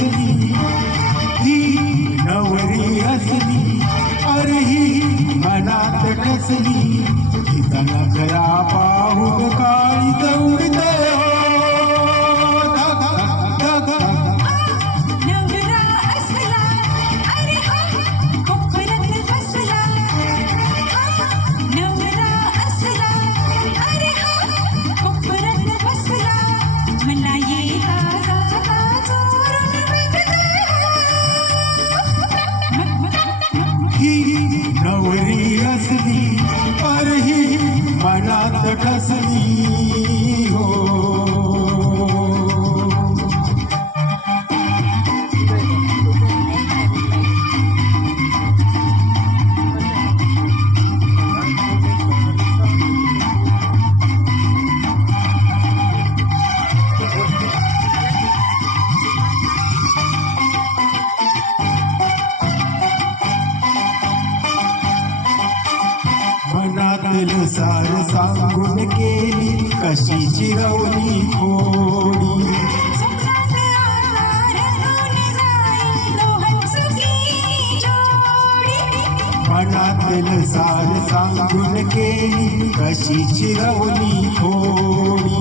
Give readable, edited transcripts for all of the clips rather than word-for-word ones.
कसली ही नवरी असली, अरे ही मनात कसली, हिचा नखरा पाहून काळी दौडते हो. नवरा असला, अरे हा कोपऱ्यात बसला. नवरा असला, अरे हा कोपऱ्यात बसला. मला येता जाता चोरून बघते हो. ही नवरी असली, अरे ही मनात कसली हो. मनातील सार सांगून केली, कशी चिरवली खोडी. सुखात आधार होऊन जाईल दोघांची जोडी. मनातील सार सांगून केली, कशी चिरवली खोडी.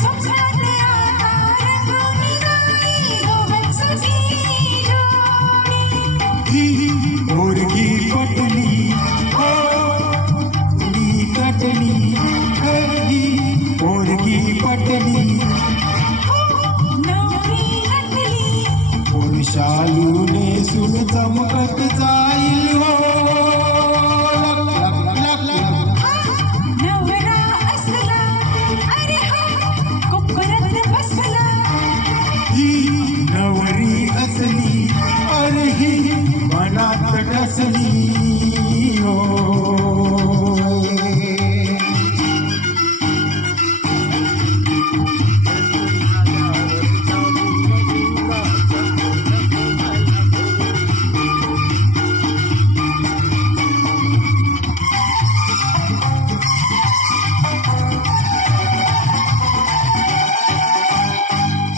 सुखात आधार होऊन जाईल दोघांची जोडी. ही पोरगी पटली हो, मी कटली, ही पोरगी पटली, नवरी नटली. पुरुषालूने सुन चमकत जाईल हो. नवरा असला, अरे हा कोपऱ्यात बसला. ही नवरी असली, अरे ही मनात कसली हो.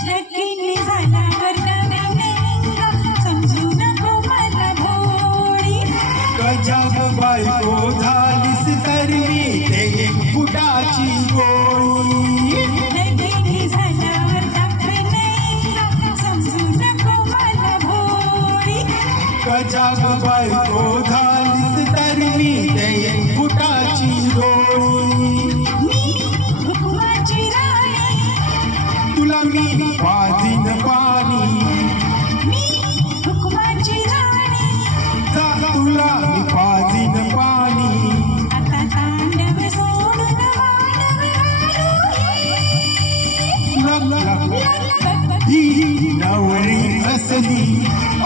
लगीन झाल्यावर नवीन समजू नको मला भोळी. गजब बायको झालीस तर मी ते एक फुटाची गोळी. लगीन झाल्यावर दाखवणे समजू नको मला भोळी. गजब बायको झालीस तर मी ते एक फुटाची गोळी. मी हुकुमाची राणी, तुला मी वाजीन पाणी, मी हुकुमाची राणी. जा तुला मी वाजीन पाणी. आता तांडव सोडून मानव घालू ही नवरी असली,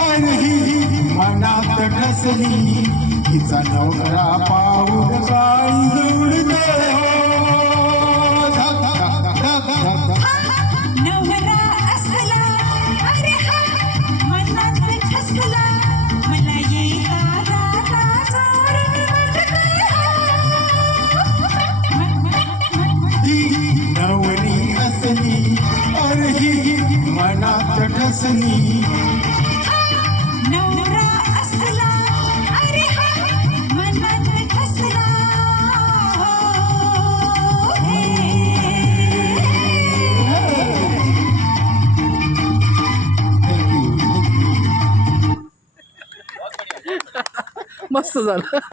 अरे ही मनात ठसली, हिचा नवरा पाहून काळी जोडते हो. नवरा असला, अरे हा मनात ठसला. मला येता जाता चोरून बघते हो. ही नवरी असली, अरे ही मनात ठसली. नवरा असला, अरे हा मनात ठसला हो. मस्त झालं.